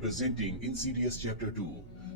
Presenting Insidious chapter 2।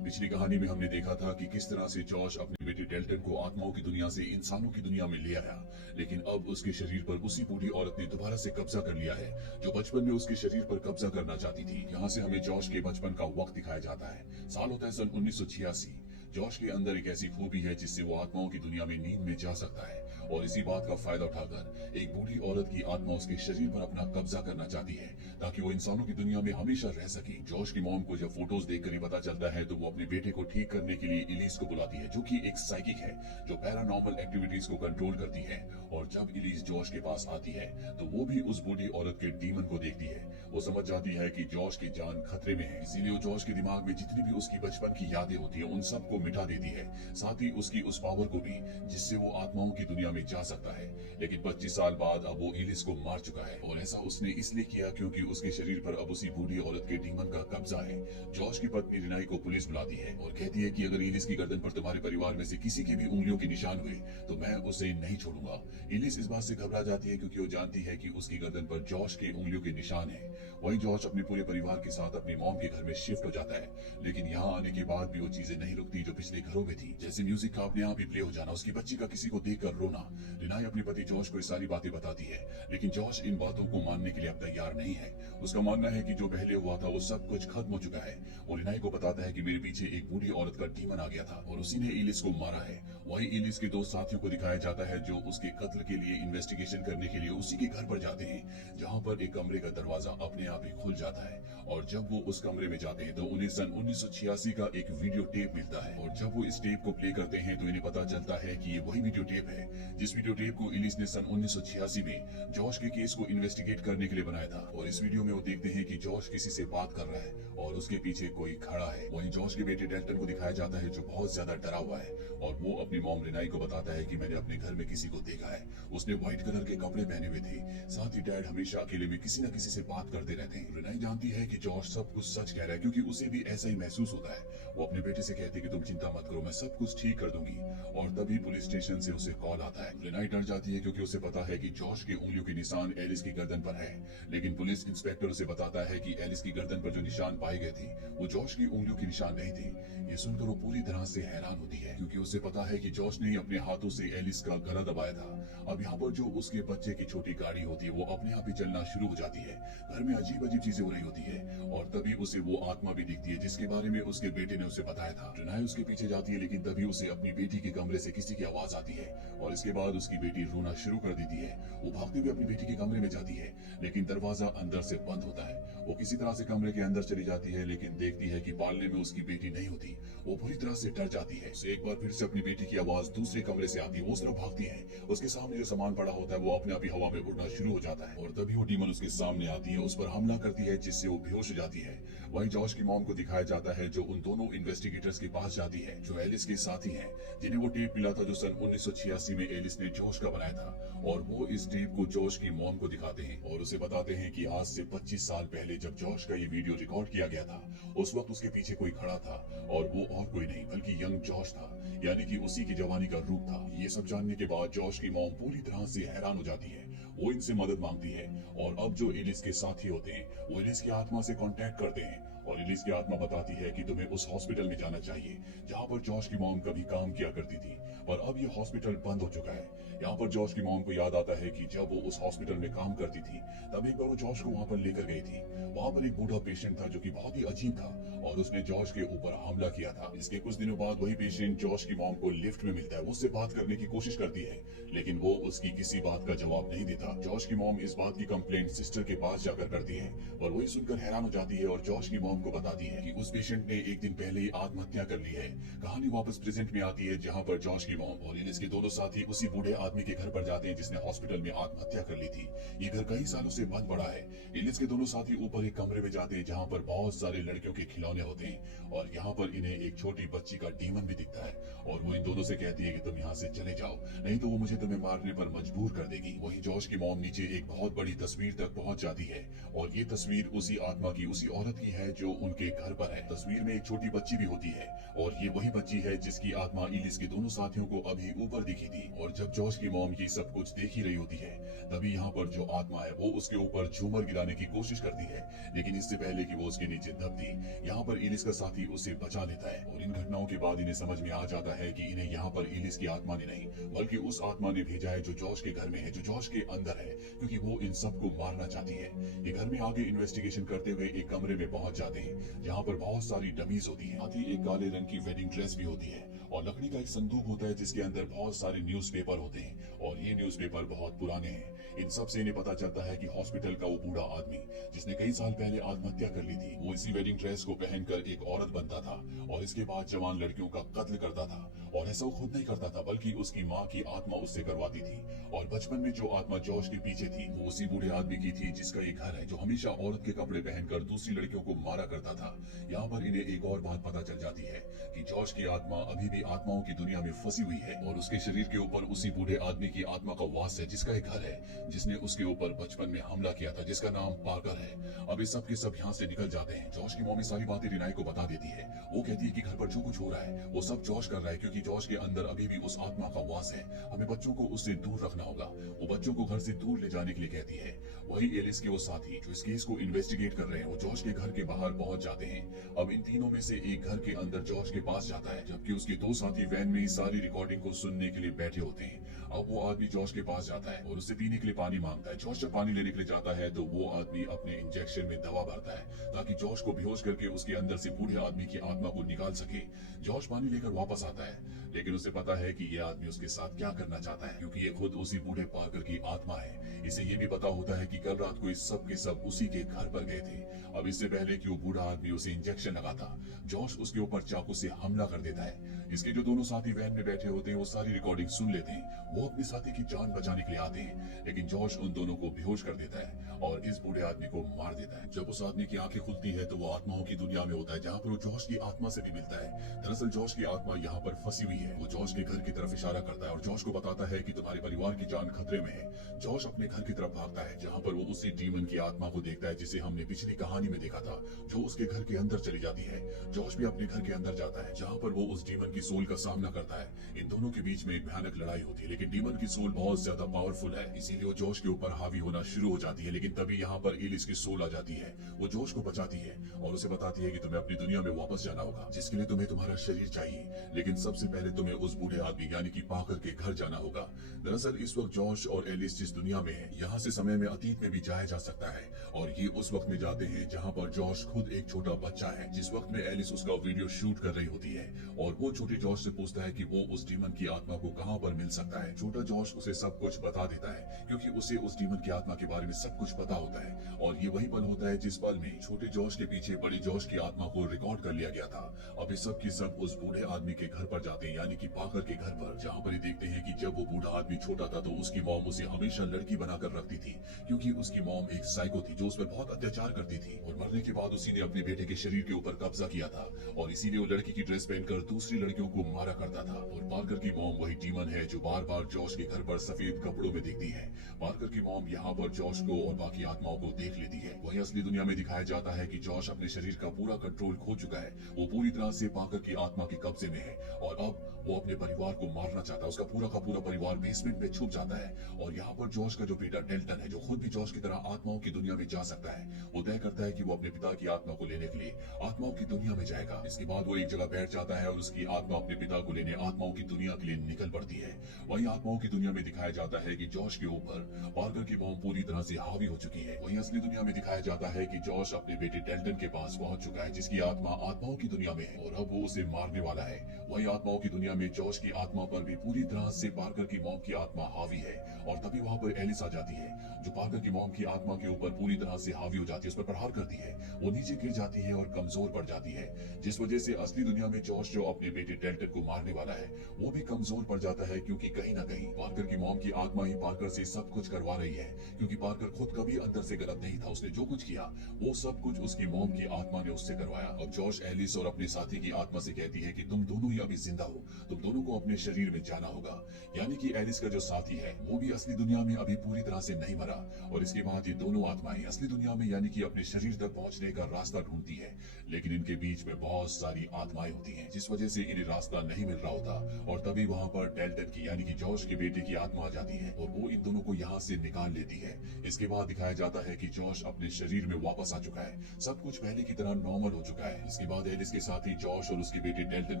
पिछली कहानी में हमने देखा था कि किस तरह से जॉश अपने बेटे डेल्टन को आत्माओं की दुनिया से इंसानों की दुनिया में ले आया, लेकिन अब उसके शरीर पर उसी बूढ़ी औरत ने दोबारा से कब्जा कर लिया है जो बचपन में उसके शरीर पर कब्जा करना चाहती थी। यहाँ से हमें जॉश के बचपन का वक्त दिखाया जाता है। साल होता है सन 1986। जॉश के अंदर एक ऐसी खूबी है जिससे वो आत्माओं की दुनिया में नींद में जा सकता है, और इसी बात का फायदा उठाकर एक बूढ़ी औरत की आत्मा उसके शरीर पर अपना कब्जा करना चाहती है ताकि वो इंसानों की दुनिया में हमेशा रह सके। जॉश की मॉम को जब फोटोज देखकर पता चलता है तो वो अपने बेटे को ठीक करने के लिए इलीस को बुलाती है, जो कि एक साइकिक है जो पैरानॉर्मल एक्टिविटीज को कंट्रोल करती है। और जब इलीस जॉश के पास आती है तो वो भी उस बूढ़ी औरत के डीमन को देखती है। वो समझ जाती है कि जॉश की जान खतरे में है, इसीलिए वो जॉश के दिमाग में जितनी भी उसकी बचपन की यादें होती है उन सबको मिटा देती है, साथ ही उसकी उस पावर को भी जिससे वो आत्माओं की दुनिया में जा सकता है। लेकिन 25 साल बाद अब वो इलिस को मार चुका है, और ऐसा उसने इसलिए किया क्योंकि उसके शरीर पर अब उसी बूढ़ी औरत के डीमन का कब्जा है। जॉश की पत्नी रिनाई को पुलिस बुलाती है और कहती है कि अगर इलिस की गर्दन पर तुम्हारे परिवार में से किसी के भी उंगलियों के निशान हुए तो मैं उसे नहीं छोड़ूंगा। इलिस इस बात से घबरा जाती है क्योंकि वो जानती है कि उसकी गर्दन पर जॉश के उंगलियों के निशान है। वही जॉश अपने पूरे परिवार के साथ अपनी मॉम के घर में शिफ्ट हो जाता है, लेकिन यहाँ आने के बाद भी वो चीजें नहीं रुकती जो पिछले घरों में थी, जैसे म्यूजिक का अपने आप ही प्ले हो जाना, उसकी बच्ची का किसी को देखकर रोना। रिनाई अपने पति जॉश को ये सारी बातें बताती है, लेकिन जॉश इन बातों को मानने के लिए अब तैयार नहीं है। उसका मानना है कि जो पहले हुआ था वो सब कुछ खत्म हो चुका है। और रिनाई को बताता है कि मेरे पीछे एक बूढ़ी औरत का डीमन आ गया था और उसी ने इलिस को मारा है। वही इलिस के दो साथियों को दिखाया जाता है जो उसके कत्ल के लिए इन्वेस्टिगेशन करने के लिए उसी के घर पर जाते हैं, जहाँ पर एक कमरे का दरवाजा अपने आप ही खुल जाता है। और जब वो उस कमरे में जाते हैं तो उन्हें सन 1986 का एक वीडियो टेप मिलता है, और जब वो इस टेप को प्ले करते हैं तो इन्हें पता चलता है कि ये वही वीडियो टेप है जिस वीडियो टेप को इलिस ने सन 1986 में जॉश के केस को इन्वेस्टिगेट करने के लिए बनाया था। और इस वीडियो में वो देखते हैं कि जॉश किसी से बात कर रहा है और उसके पीछे कोई खड़ा है। वहीं जॉश के बेटे डेल्टन को दिखाया जाता है जो बहुत ज्यादा डरा हुआ है, और वो अपनी मॉम रिनाई को बताता है कि मैंने अपने घर में किसी को देखा है, उसने व्हाइट कलर के कपड़े पहने हुए थे, साथ ही डैड हमेशा अकेले में किसी न किसी से बात करते रहते हैं। रिनाई जानती है कि जॉश सब कुछ सच कह रहा है क्योंकि उसे भी ऐसा ही महसूस होता है। वो अपने बेटे से कहती है कि तुम चिंता मत करो, मैं सब कुछ ठीक कर दूंगी। और तभी पुलिस स्टेशन से उसे कॉल आता है। रिनाई डर जाती है क्योंकि उसे पता है कि जॉश के उंगलियों के निशान एलिस की गर्दन पर है, लेकिन पुलिस इंस्पेक्टर उसे बताता है कि एलिस की गर्दन पर जो निशान पाए गए थे वो जॉश की उंगलियों के निशान नहीं थे। ये सुनकर वो पूरी तरह से हैरान होती है क्योंकि उसे पता है कि जॉश ने ही अपने हाथों से एलिस का गला दबाया था। अब यहाँ पर जो उसके बच्चे की छोटी गाड़ी होती है वो अपने आप ही चलना शुरू हो जाती है। घर में अजीब अजीब चीजें हो रही होती है, और तभी उसे वो आत्मा भी दिखती है जिसके बारे में उसके बेटे ने उसे बताया था। रिनाई उसके पीछे जाती है, लेकिन तभी उसे अपनी बेटी के कमरे से किसी की आवाज आती है, और इसके बाद उसकी बेटी रोना शुरू कर देती है। वो भागते हुए अपनी बेटी के कमरे में जाती है, लेकिन दरवाजा अंदर से बंद होता है। वो किसी तरह से कमरे के अंदर चली जाती है, लेकिन देखती है कि पालने में उसकी बेटी नहीं होती। वो पूरी तरह से डर जाती है। उसे एक बार फिर से अपनी बेटी की आवाज दूसरे कमरे से आती है। वो उस तरफ भागती है, उसके सामने जो सामान पड़ा होता है वो अपने आप ही हवा में उड़ना शुरू हो जाता है, और तभी वो डीमन उसके सामने आती है, उस पर हमला करती है जिससे वो बेहोश हो जाती है। वहीं जॉश की मॉम को दिखाया जाता है जो उन दोनों इन्वेस्टिगेटर्स के पास जाती है जो एलिस के साथी हैं, जिन्हें वो टेप मिला था जो सन 1986 में एलिस ने जॉश का बनाया था। और वो इस टेप को जॉश की मॉम को दिखाते हैं और उसे बताते हैं कि आज से 25 साल पहले जब जॉश का ये वीडियो रिकॉर्ड किया गया था उस वक्त उसके पीछे कोई खड़ा था, और वो और कोई नहीं बल्कि यंग जॉश था, यानी कि उसी की जवानी का रूप था। ये सब जानने के बाद जॉश की मॉम पूरी तरह से हैरान हो जाती है। वो इनसे मदद मांगती है, और अब जो इलिस के साथी होते हैं वो इलिस की आत्मा से कांटेक्ट करते हैं, और इलिस की आत्मा बताती है कि तुम्हें उस हॉस्पिटल में जाना चाहिए जहाँ पर जॉश की मॉम कभी काम किया करती थी, पर अब ये हॉस्पिटल बंद हो चुका है। यहाँ पर जॉश की मॉम को याद आता है कि जब वो उस हॉस्पिटल में काम करती थी तब एक बार वो जॉश को वहाँ पर लेकर गई थी। वहाँ पर एक बूढ़ा पेशेंट था जो कि बहुत ही अजीब था, और उसने जॉश के ऊपर हमला किया था। इसके कुछ दिनों बाद वही पेशेंट जॉश की मॉम को लिफ्ट में मिलता है। वो उससे बात करने की कोशिश करती है, लेकिन वो उसकी किसी बात का जवाब नहीं देता। जॉश की मॉम इस बात की कंप्लेंट सिस्टर के पास जाकर करती है, और वही सुनकर हैरान हो जाती है और जॉश की मॉम को बताती है कि उस पेशेंट ने एक दिन पहले ही आत्महत्या कर ली है। कहानी वापस प्रेजेंट में आती है जहाँ पर जॉश की मॉम और इलिस के दोनों साथी उसी बूढ़े आदमी के घर पर जाते हैं जिसने हॉस्पिटल में आत्महत्या कर ली थी। ये घर कई सालों से बंद पड़ा है। इलिस के दोनों साथी ऊपर एक कमरे में जाते हैं जहाँ पर बहुत सारे लड़कियों के खिलौने होते हैं, और यहाँ पर इन्हें एक छोटी बच्ची का डीमन भी दिखता है, और वो इन दोनों से कहती है कि तुम यहाँ से चले जाओ, नहीं तो वो मुझे तुम्हें मारने पर मजबूर कर देगी। वहीं जॉश की मॉम नीचे एक बहुत बड़ी तस्वीर तक पहुंच जाती है, और ये तस्वीर उसी आत्मा की, उसी औरत की है जो उनके घर पर है। तस्वीर में एक छोटी बच्ची भी होती है, और ये वही बच्ची है जिसकी आत्मा इलिस के दोनों साथियों आंखों को अभी ऊपर दिखी थी। और जब जॉश की मॉम ये सब कुछ देख ही रही होती है, तभी यहाँ पर जो आत्मा है वो उसके ऊपर झूमर गिराने की कोशिश करती है, लेकिन इससे पहले कि वो उसके नीचे दबती, यहाँ पर एलिस का साथी उसे बचा लेता है। और इन घटनाओं के बाद इन्हें समझ में आ जाता है कि इन्हें यहाँ पर एलिस की आत्मा ने नहीं, बल्कि उस आत्मा ने भेजा है जो जॉश के घर में है, जो जॉश के अंदर है, क्योंकि वो इन सबको मारना चाहती है। ये घर में आगे इन्वेस्टिगेशन करते हुए एक कमरे में पहुंच जाते हैं, जहाँ पर बहुत सारी डमीज होती है, साथ ही एक काले रंग की वेडिंग ड्रेस भी होती है, और लकड़ी का एक संदूक होता है जिसके अंदर बहुत सारे न्यूज़पेपर होते हैं, और ये न्यूज़पेपर बहुत पुराने हैं। इन सब से इन्हें पता चलता है कि हॉस्पिटल का वो बूढ़ा आदमी जिसने कई साल पहले आत्महत्या कर ली थी, वो इसी वेडिंग ड्रेस को पहनकर एक औरत बनता था और इसके बाद जवान लड़कियों का कत्ल करता था। और ऐसा वो खुद नहीं करता था, बल्कि उसकी माँ की आत्मा उससे करवाती थी। और बचपन में जो आत्मा जॉश के पीछे थी वो उसी बूढ़े आदमी की थी जिसका ये घर है, जो हमेशा औरत के कपड़े पहनकर दूसरी लड़कियों को मारा करता था। यहाँ पर इन्हें एक और बात पता चल जाती है कि जॉश की आत्मा अभी भी आत्माओं की दुनिया में फंसी हुई है, और उसके शरीर के ऊपर उसी बूढ़े आदमी की आत्मा का वास है, जिसका एक घर है, जिसने उसके ऊपर बचपन में हमला किया था, जिसका नाम पार्कर है। अब इस सब के सब यहाँ से निकल जाते हैं। जॉश की मम्मी सारी बातें रिनाई को बता देती है। वो कहती है कि घर पर जो कुछ हो रहा है वो सब जॉश कर रहा है, क्योंकि जॉश के अंदर अभी भी उस आत्मा का वास है। हमें बच्चों को उससे दूर रखना होगा। वो बच्चों को घर से दूर ले जाने के लिए कहती है। वही एलिस के वो साथी जो इस केस को इन्वेस्टिगेट कर रहे हैं, वो जॉश के घर के बाहर पहुंच जाते हैं। अब इन तीनों में से एक घर के अंदर जॉश के पास जाता है, जबकि उसके दो साथी वैन में ही सारी रिकॉर्डिंग को सुनने के लिए बैठे होते हैं। अब वो आदमी जॉश के पास जाता है और उससे पीने के लिए पानी मांगता है। जॉश जब पानी लेने के लिए जाता है तो वो आदमी अपने इंजेक्शन में दवा भरता है, ताकि जॉश को बेहोश करके उसके अंदर से बूढ़े आदमी की आत्मा को निकाल सके। जॉश पानी लेकर वापस आता है, लेकिन उसे पता है कि ये आदमी उसके साथ क्या करना चाहता है, क्योंकि ये खुद उसी बूढ़े पार्कर की आत्मा है। इसे ये भी पता होता है कि कल रात को इस सब के सब उसी के घर पर गए थे। अब इससे पहले कि वो बूढ़ा आदमी उसे इंजेक्शन लगाता, जॉश उसके ऊपर चाकू से हमला कर देता है। इसके जो दोनों साथी वैन में बैठे होते हैं वो सारी रिकॉर्डिंग सुन लेते हैं। वो अपने साथी की जान बचाने के लिए आते हैं, लेकिन जॉश उन दोनों को बेहोश कर देता है और इस बूढ़े आदमी को मार देता है। जब उस आदमी की आंखें खुलती है तो वो आत्माओं की दुनिया में होता है, जहाँ पर वो जॉश की आत्मा से भी मिलता है। दरअसल जॉश की आत्मा यहाँ पर फंसी हुई है। वो जॉश के घर की तरफ इशारा करता है और जॉश को बताता है कि तुम्हारे परिवार की जान खतरे में है। जॉश अपने घर की तरफ भागता है, जहाँ पर वो उसी डीमन की आत्मा को देखता है जिसे हमने पिछली कहानी में देखा था, जो उसके घर के अंदर चली जाती है। जॉश भी अपने घर के अंदर जाता है, जहाँ पर वो उस डीमन की सोल का सामना करता है। इन दोनों के बीच में एक भयानक लड़ाई होती है, लेकिन डीमन की सोल बहुत ज्यादा पावरफुल है, इसीलिए वो जॉश के ऊपर हावी होना शुरू हो जाती है। लेकिन तभी यहाँ पर एलिस की सोल आ जाती है। वो जॉश को बचाती है और उसे बताती है कि तुम्हें अपनी दुनिया में वापस जाना होगा, जिसके लिए तुम्हें तुम्हारा शरीर चाहिए, लेकिन सबसे पहले तुम्हें उस बूढ़े आदमी यानी कि पार्कर के घर जाना होगा। दरअसल इस वक्त जॉश और एलिस जिस दुनिया में है, यहाँ से समय में अतीत में भी जाया जा सकता है, और ये उस वक्त में जाते हैं जहाँ पर जॉश खुद एक छोटा बच्चा है, जिस वक्त में एलिस उसका वीडियो शूट कर रही होती है। और वो छोटे जॉश से पूछता है कि वो उस डीमन की आत्मा को कहाँ पर मिल सकता है। छोटा जॉश उसे सब कुछ बता देता है, क्योंकि उसे उस डीमन की आत्मा के बारे में सब कुछ पता होता है। और ये वही पल होता है जिस पल में छोटे जॉश के पीछे बड़े जॉश की आत्मा को रिकॉर्ड कर लिया गया था। अब इस सब की सब उस बूढ़े आदमी के घर पर जाते हैं, यानी कि पार्कर के घर पर, जहाँ पर ये देखते हैं कि जब वो बूढ़ा आदमी छोटा था तो उसकी मॉम उसे हमेशा लड़की बनाकर रखती थी, क्योंकि उसकी मॉम एक साइको थी जो उस पर बहुत अत्याचार करती थी। और मरने के बाद उसी ने अपने बेटे के शरीर के ऊपर कब्जा किया था, और इसीलिए वो लड़की की ड्रेस पहनकर दूसरी लड़कियों को मारा करता था। और पार्कर की मॉम वही डीमन है जो बार बार जॉश के घर पर सफेद कपड़ों में दिखती है। पार्कर की मॉम यहाँ पर जॉश को और बाकी आत्माओं को देख लेती है। वही असली दुनिया में दिखाया जाता है कि जॉश अपने शरीर का पूरा कंट्रोल खो चुका है। वो पूरी तरह से पार्कर की आत्मा के कब्जे में है, और अब वो अपने परिवार को मारना चाहता है। उसका पूरा का पूरा परिवार बेसमेंट में छुप जाता है। और यहाँ पर जॉश का जो बेटा डेल्टन है, जो खुद भी जॉश की तरह आत्माओं की दुनिया में जा सकता है, वो तय करता है कि वो अपने पिता की आत्मा को लेने के लिए आत्माओं की दुनिया में जाएगा। इसके बाद वो एक जगह बैठ जाता है और उसकी आत्मा अपने पिता को लेने आत्माओं की दुनिया के लिए निकल पड़ती है। वही आत्माओं की दुनिया में दिखाया जाता है कि जॉश के ऊपर पार्कर की मॉम पूरी तरह से हावी हो चुकी है। वही असली दुनिया में दिखाया जाता है कि जॉश अपने बेटे डेल्टन के पास पहुंच चुका है, जिसकी आत्मा आत्माओं की दुनिया में है, और अब वो उसे मारने वाला है। वही आत्माओं की दुनिया में जॉश की आत्मा पर भी पूरी तरह से पार्कर की मॉम की आत्मा हावी है। और तभी वहाँ पर एलिस आ जाती है, जो पार्कर की मॉम की आत्मा के ऊपर पूरी तरह से हावी हो जाती है, उस पर प्रहार करती है। वो नीचे गिर जाती है और कमजोर पड़ जाती है, जिस वजह से असली दुनिया में जॉश जो अपने बेटे डेल्टन को मारने वाला है, वो भी कमजोर पड़ जाता है, क्योंकि कहीं न कहीं। पार्कर की मॉम की आत्मा ही पार्कर से सब कुछ करवा रही है, क्योंकि पार्कर खुद कभी अंदर से गलत नहीं था। उसने जो कुछ किया वो सब कुछ उसकी मॉम की आत्मा ने उससे करवाया। अब जॉश एलिस और अपने साथी की आत्मा से कहती है कि तुम दोनों ही अभी जिंदा हो, तुम दोनों को अपने शरीर में जाना होगा। यानी कि एलिस का जो साथी है वो भी असली दुनिया में अभी पूरी तरह से नहीं मरा, और इसके बाद ये दोनों आत्माएं असली दुनिया में यानी कि अपने शरीर तक पहुंचने का रास्ता ढूंढती है। लेकिन इनके बीच में बहुत सारी आत्माएं होती हैं, जिस वजह से इन्हें रास्ता नहीं मिल रहा होता। और तभी वहां पर डेल्टन की यानी कि जॉश के बेटे की आत्मा आ जाती है और वो इन दोनों को यहाँ से निकाल लेती है। इसके बाद दिखाया जाता है कि जॉश अपने शरीर में वापस आ चुका है, सब कुछ पहले की तरह नॉर्मल हो चुका है। इसके बाद एलिस के साथी जॉश और उसके बेटे डेल्टन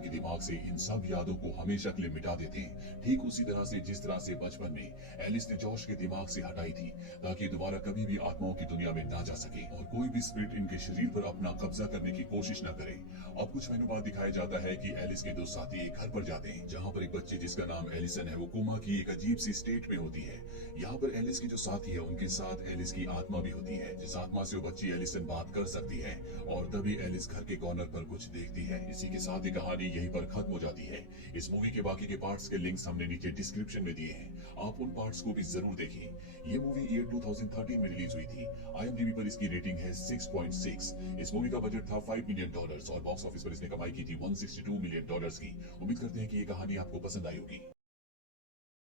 के दिमाग से इन सब यादों को हमेशा के लिए मिटा देते हैं, ठीक उसी तरह से जिस तरह से बचपन में एलिस ने जॉश के दिमाग से हटाई थी, ताकि दोबारा कभी भी आत्माओं की दुनिया में ना जा सके और कोई भी स्पिरिट इनके शरीर पर अपना कब्जा करने की कोशिश न करे। अब कुछ महीनों बाद दिखाया जाता है कि एलिस के दो साथी एक घर पर जाते हैं, जहाँ पर एक बच्ची जिसका नाम एलिसन है वो कोमा की एक अजीब सी स्टेट में होती है। यहाँ पर एलिस की जो साथी है उनके साथ एलिस की आत्मा भी होती है, जिस आत्मा से वो बच्ची एलिसन बात कर सकती है। और तभी एलिस घर के कॉर्नर पर कुछ देखती है। इसी के साथ ही कहानी यहीं पर खत्म हो जाती है। इस मूवी के बाकी के पार्ट्स के लिंक्स हमने नीचे डिस्क्रिप्शन में दिए हैं, आप उन पार्ट्स को भी जरूर देखें। ये मूवी ईयर 2013 में रिलीज हुई थी। IMDb पर इसकी रेटिंग है 6.6। इस मूवी का बजट था $5 मिलियन और बॉक्स ऑफिस पर इसने कमाई की थी $162 मिलियन की। उम्मीद करते हैं कि ये कहानी आपको पसंद आई होगी।